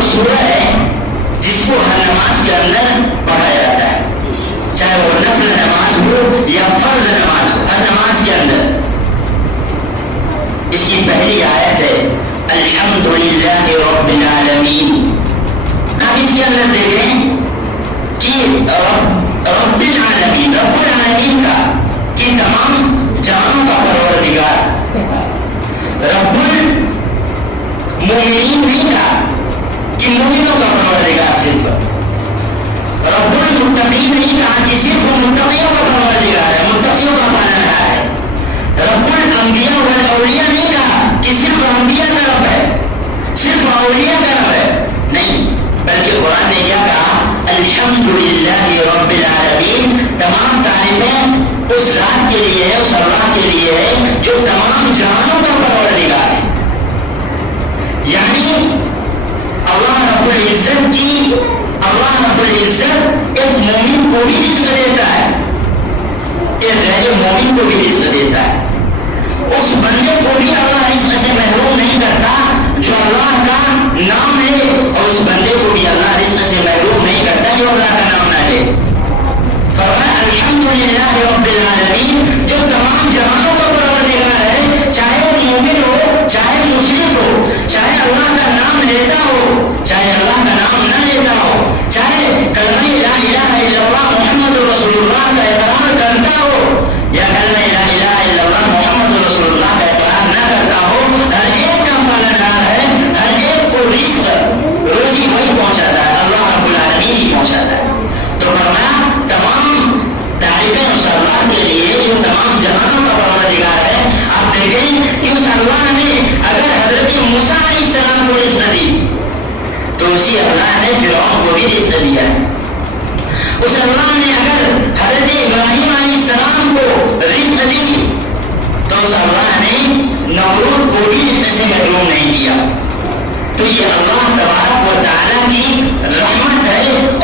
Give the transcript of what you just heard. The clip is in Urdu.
وہ سورہ ہے جس کو ہر نماز کے اندر پڑھا جاتا ہے، چاہے وہ نفل نماز ہو یا فرض نماز ہو، ہر نماز کے اندر۔ اس کی پہلی آیت ہے الحمدللہ رب العالمین۔ آپ اس کے اندر دیکھیں کہ رب العالمین، رب العالمین کا کہ تمام جہانوں کا پروردگار، رب المؤمنین نہیں کہا کہ مومنوں کا پروردگار، صرف رب المتقین نہیں کہا کہ صرف متقیوں کا پروردگار ہے، متقیوں کا پالنہار ہے۔ رب الانبیاء والاولیاء نہیں کہا کہ صرف انبیاء کا رب ہے، صرف اولیاء کا رب ہے، نہیں، بلکہ قرآن نے کیا کہا؟ الحمدللہ رب العالمین۔ تمام تعریفیں اس ذات کے لیے ہے، اس اللہ کے لیے ہے جو تمام جہانوں کا پروردگار ہے۔ یعنی اللہ رب العزت کی، اللہ رب العزت ایک مومن کو بھی رزق دیتا ہے، ایک غیر مومن کو بھی رزق دیتا ہے۔ اس بندے کو بھی اللہ رزق سے محروم نہیں کرتا جو اللہ کا نام ہے، اور اس بندے کو بھی اللہ رزق سے محروم نہیں کرتا جو اللہ کا نام نہ لے۔ فرمایا الحمدللہ رب العالمین، جو تمام جہانوں کا پروردگار ہے، چاہے وہ مومن ہو، چاہے مشرک ہو، چاہے اللہ کا نام لیتا ہو، چاہے اللہ کا نام نہ لیتا ہو، چاہے کلمہ لا الہ الا اللہ محمد رسول اللہ کا اقرار کرتا ہو یا کلمہ لا الہ الا اللہ محمد رسول اللہ کا اقرار نہ کرتا ہو، ہر ایک کا پالنہار ہے، ہر ایک کو رزق روزی وہی پہنچاتا ہے، اللہ رب العالمین ہی پہنچاتا ہے۔ تو فرمایا تمام تعریفیں اس اللہ کے لیے جو تمام جہانوں کا پروردگار ہے۔ آپ دیکھیں کہ اس اللہ نے اگر حضرت موسیٰ علیہ السلام کو رزق دی تو اسی اللہ نے فرعون کو بھی رزق دیا ہے۔ اس اللہ نے اگر حضرت ابراہیم علیہ السلام کو رزق دی تو اس اللہ نے نمرود کو بھی رزق سے محروم نہیں کیا۔ تو یہ اللہ تبارک و تعالیٰ کی رحمت ہے۔